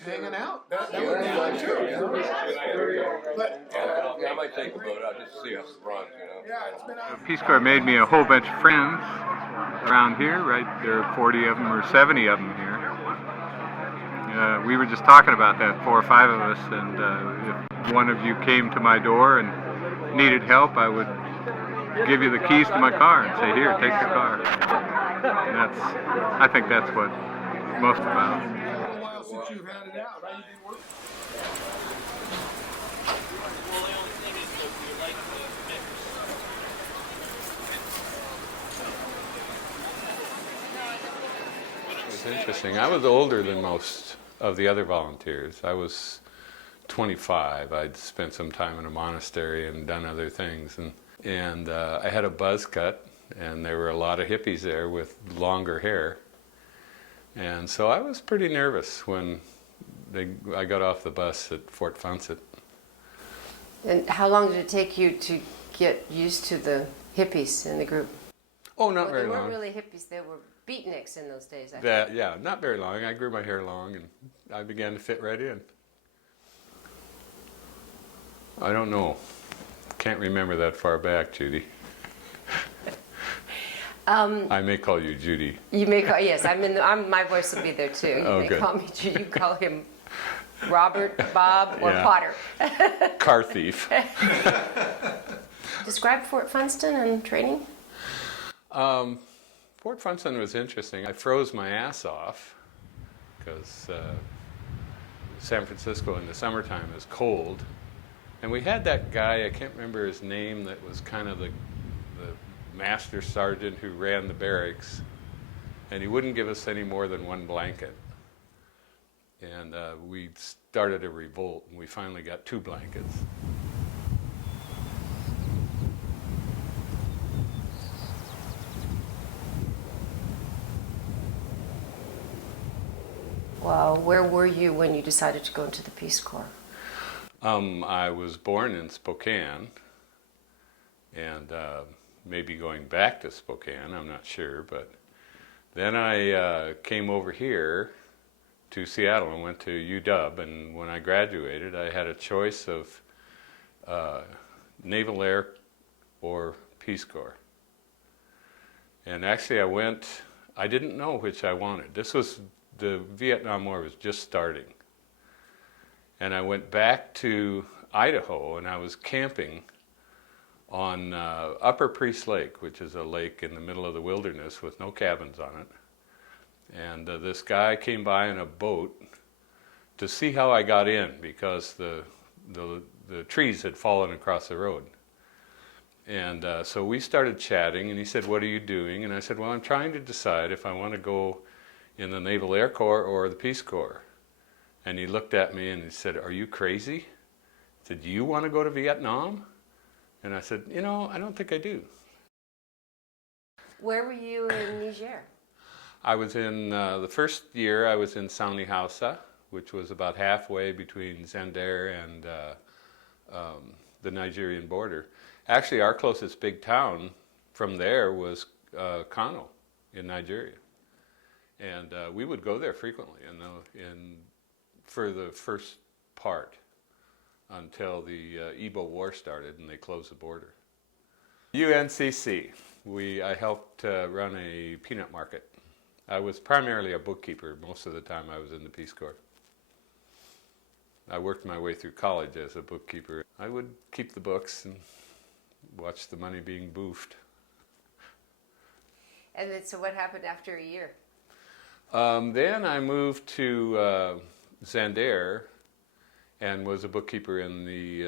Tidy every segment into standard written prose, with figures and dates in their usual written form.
hanging out. That would be fun too. You know? But I might think about it. I'll just see how it runs, you know. yeah, it's been The Peace Corps made me a whole bunch of friends around here, right? There are 40 of them or 70 of them here. We were just talking about that, 4 or 5 of us, and if one of you came to my door and needed help, I would give you the keys to my car and say, here, take the car. And I think that's what most about. been a while since you've had it out. Right? You've been working. It was interesting. I was older than most of the other volunteers. I was 25. I'd spent some time in a monastery and done other things. And I had a buzz cut, and there were a lot of hippies there with longer hair. And so I was pretty nervous when I got off the bus at Fort Funset. And how long did it take you to get used to the hippies in the group? Oh, not very They long. weren't really hippies, they were beatniks in those days. Yeah, not very long. I grew my hair long, and I began to fit right in. I don't know. Can't remember that far back, Judy. I may call you Judy. You may call, yes, my voice will be there too. You may good. call me Judy, you call him Robert, Bob, or Yeah. Potter. Car thief. Describe Fort Funston and training. Fort Funston was interesting. I froze my ass off because San Francisco in the summertime is cold. And we had that guy, I can't remember his name, that was kind of the master sergeant who ran the barracks. And he wouldn't give us any more than one blanket. And we started a revolt, and we finally got 2 blankets. Well, where were you when you decided to go into the Peace Corps? I was born in Spokane, and maybe going back to Spokane, I'm not sure, but then I came over here to Seattle and went to UW, and when I graduated, I had a choice of Naval Air or Peace Corps. And actually I didn't know which I wanted. The Vietnam War was just starting. And I went back to Idaho, and I was camping on Upper Priest Lake, which is a lake in the middle of the wilderness with no cabins on it. And this guy came by in a boat to see how I got in, because the trees had fallen across the road. And so we started chatting, and he said, "What are you doing?" And I said, "Well, I'm trying to decide if I want to go in the Naval Air Corps or the Peace Corps." And he looked at me and he said, "Are you crazy?" He said, "Do you want to go to Vietnam?" And I said, I don't think I do. Where were you in Niger? I was in, the first year I was in Saunihausah, which was about halfway between Zander and the Nigerian border. Actually, our closest big town from there was Kano in Nigeria. And we would go there frequently for the first part until the Igbo War started and they closed the border. UNCC, I helped run a peanut market. I was primarily a bookkeeper most of the time I was in the Peace Corps. I worked my way through college as a bookkeeper. I would keep the books and watch the money being boofed. And then, so what happened after a year? Then I moved to Zander and was a bookkeeper in the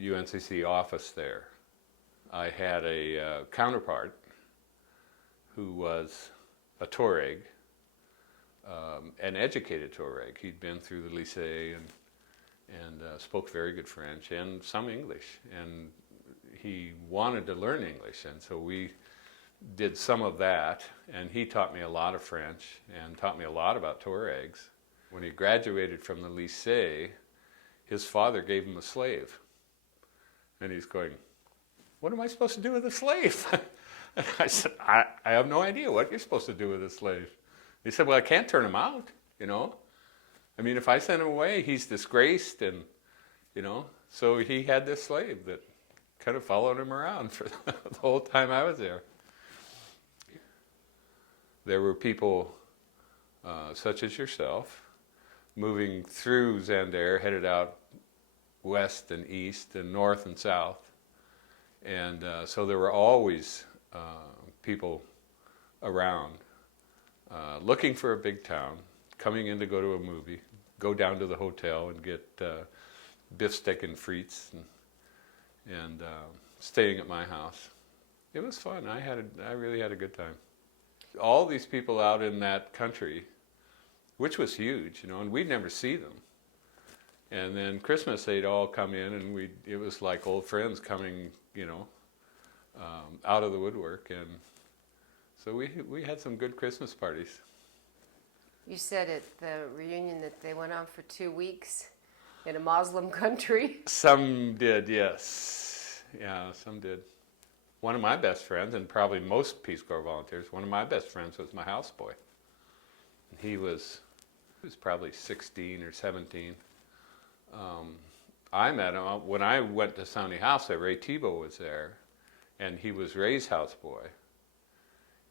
UNCC office there. I had a counterpart who was a Tuareg, an educated Tuareg. He'd been through the lycée and spoke very good French and some English. And he wanted to learn English, and so we did some of that, and he taught me a lot of French and taught me a lot about Tuaregs. When he graduated from the lycée, his father gave him a slave. And he's going, "What am I supposed to do with a slave?" And I said, I have no idea what you're supposed to do with a slave. He said, "Well, I can't turn him out, I mean, if I sent him away, he's disgraced, and so he had this slave that kind of followed him around for the whole time I was there. There were people such as yourself moving through Zander, headed out west and east and north and south. And so there were always people around looking for a big town, coming in to go to a movie, go down to the hotel and get beef steak and frites, and staying at my house. It was fun. I really had a good time. All these people out in that country, which was huge, and we'd never see them. And then Christmas, they'd all come in, and it was like old friends coming, out of the woodwork. And so we had some good Christmas parties. You said at the reunion that they went on for 2 weeks in a Muslim country. Some did, yes. Yeah, some did. One of my best friends, and probably most Peace Corps volunteers, one of my best friends was my houseboy. He was probably 16 or 17. I met him when I went to Sounding House. Ray Tebow was there, and he was Ray's houseboy.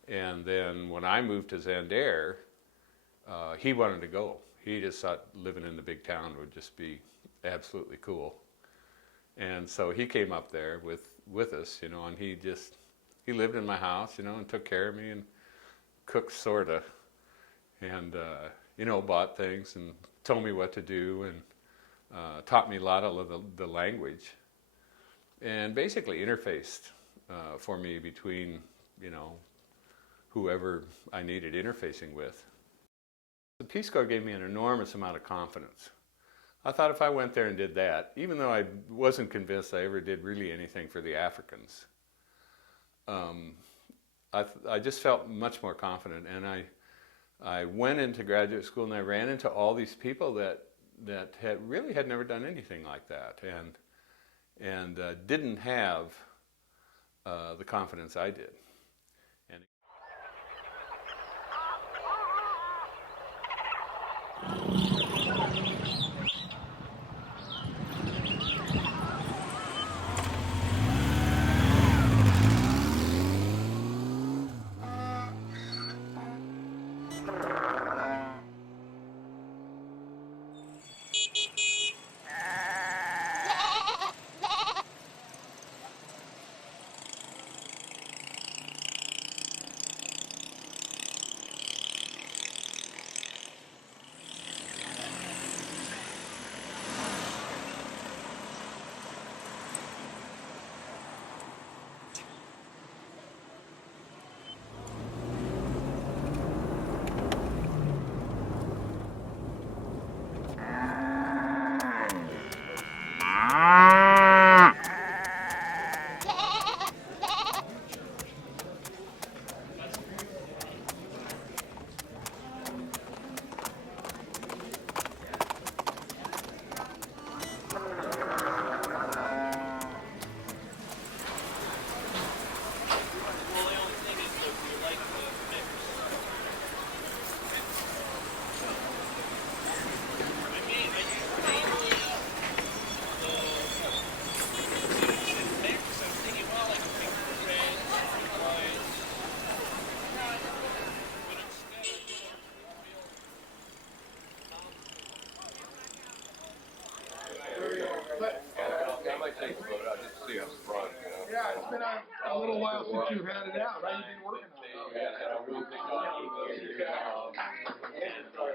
And then when I moved to Zander, he wanted to go. He just thought living in the big town would just be absolutely cool. And so he came up there with us, and he lived in my house, and took care of me and cooked sorta, and bought things and told me what to do, and taught me a lot of the language, and basically interfaced for me between whoever I needed interfacing with. The Peace Corps gave me an enormous amount of confidence. I thought if I went there and did that, even though I wasn't convinced I ever did really anything for the Africans, I just felt much more confident. And I went into graduate school, and I ran into all these people that had never done anything like that, and didn't have the confidence I did. Yeah, it's been a little while since you've had it out. How you been working on it?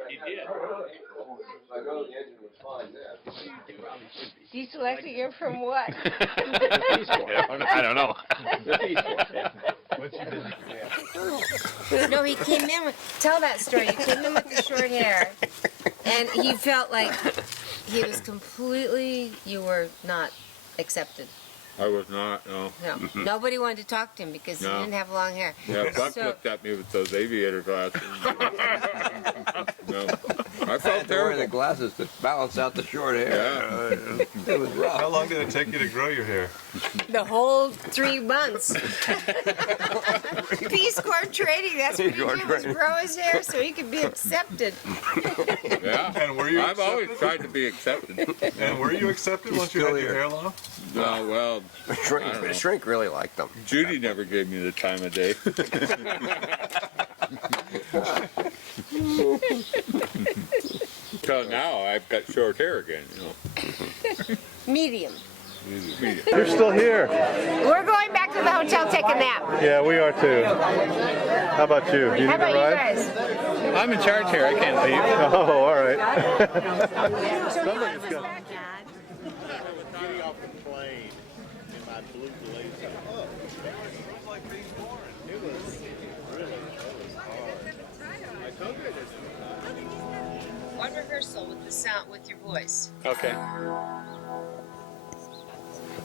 He did. I know the engine was fine then. Diesel electric from what? I don't know. No, he came in with, tell that story. He came in with the short hair, and he felt like he was completely, you were not accepted. I was not, no. No. Nobody wanted to talk to him because No. he didn't have long hair. Yeah, Buck So- looked at me with those aviator glasses. No, I I felt had to wear the terrible. glasses to balance out the short hair. Yeah. It was rough. How long did it take you to grow your hair? The whole 3 months. Peace Corps training, that's what he Peace Corps did, was training. grow his hair so he could be accepted. Yeah. And were you I've always accepted? tried to be accepted. And were you accepted He's once you still had your here. hair long? Well, I don't know. The shrink really liked them. Judy never gave me the time of day. Till now, I've got short hair again, you know. Medium. You're still here. We're going back to the hotel, take a nap. Yeah, we are too. How about you? You How need a about you ride? guys? I'm in charge here. I can't leave. Oh, all right. Somebody's got. Getting off the plane in my blue blazer. Oh, it was really hard. I told you One rehearsal with the sound, with your voice. Okay.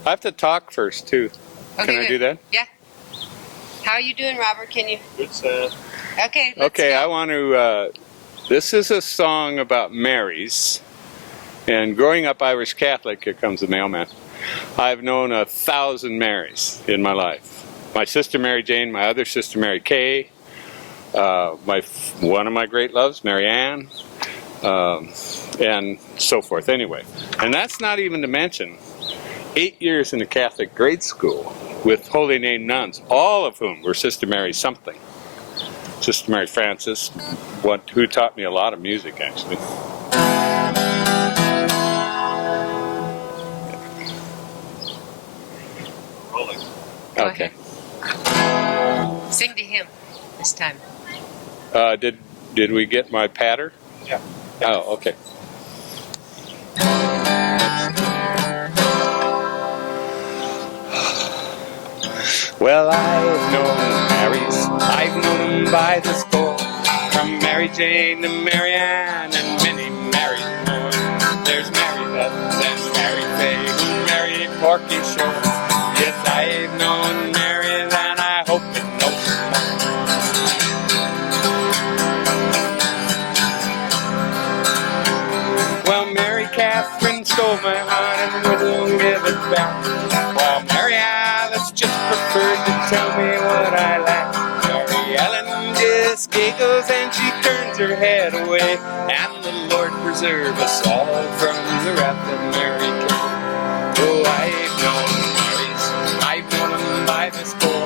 I have to talk first too. Can I do that? Yeah. How are you doing, Robert? Can you? good stuff. Okay. Let's Okay, go. I want to. This is a song about Marys. And growing up Irish Catholic, here comes the mailman. I've known 1,000 Marys in my life. My sister Mary Jane, my other sister Mary Kay, one of my great loves, Mary Ann, and so forth. Anyway, and that's not even to mention 8 years in a Catholic grade school with holy name nuns, all of whom were Sister Mary something. Sister Mary Francis, who taught me a lot of music, actually. Rolling. Go Okay. Sing to him this time. Did we get my patter? Yeah. Oh, okay. Well, I've known Marys, I've known them by the score, from Mary Jane to Mary Ann and many Marys more. There's Mary Beth and Mary Faye who married Porky Shore. Yes, I've known Marys and I hope it knows some more. Well, Mary Catherine stole my heart and wouldn't give it back. While Mary Alice just preferred to tell me what I lack. Mary Ellen just giggles and she turns her head away. And the Lord preserve us all from the wrath of Mary Kay. Oh, I've known Marys, I've known them by the score,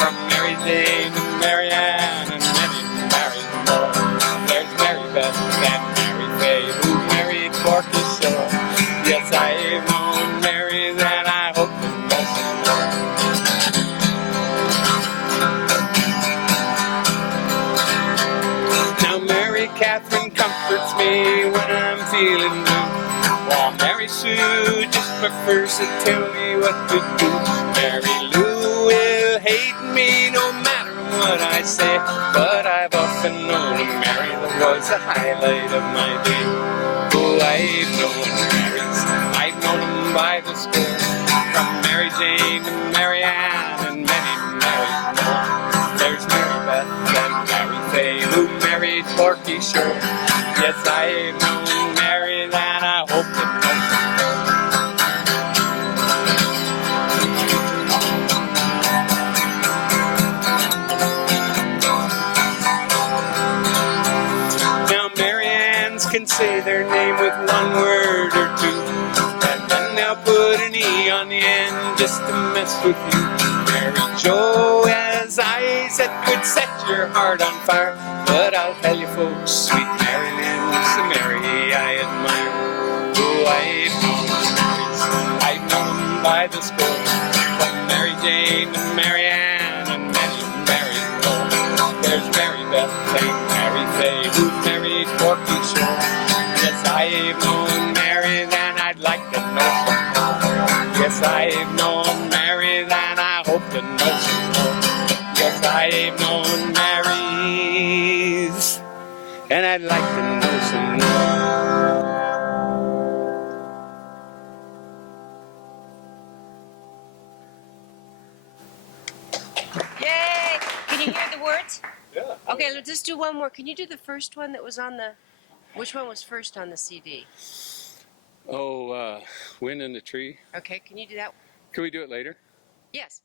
from Mary Jane to Mary Ann and many Marys more. There's Mary Beth and Mary Faye who married Porky Shore. Yes, I've known Marys and I hope to know some more. Now Mary Catherine comforts me when I'm feeling blue, while Mary Sue just prefers to tell me what to do. Mary Lou will hate me no matter what I say, but I've often known a Mary that was the highlight of my day. Oh, I've known Marys, I've known them by the score, from Mary Jane to Mary Ann and many Marys more. There's Mary Beth and Mary Faye who married Porky Shore. Yes, I've known Mary and I hope to know some more. Now Mary Ann's can say their name with one word or two, and then they'll put an E on the end just to mess with you. Mary Jo has eyes that could set your heart on fire, but I'll tell you folks, sweet Mary Lynn's the Mary I admire. Oh, I've known Marys, I've known them by the score, from Mary Jane to Mary Ann and many Marys more. There's Mary Beth and Mary Faye who married Porky Shore. Yes, I've known Marys and I'd like to know some more. Yes, I've known Marys and I hope to know some more. Yes, I've known Marys and I'd like to know some more. it? Yeah. Okay, let's just do one more. Can you do the first one that was on the? Which one was first on the CD? Oh, Wind in the Tree. Okay, can you do that? Can we do it later? Yes.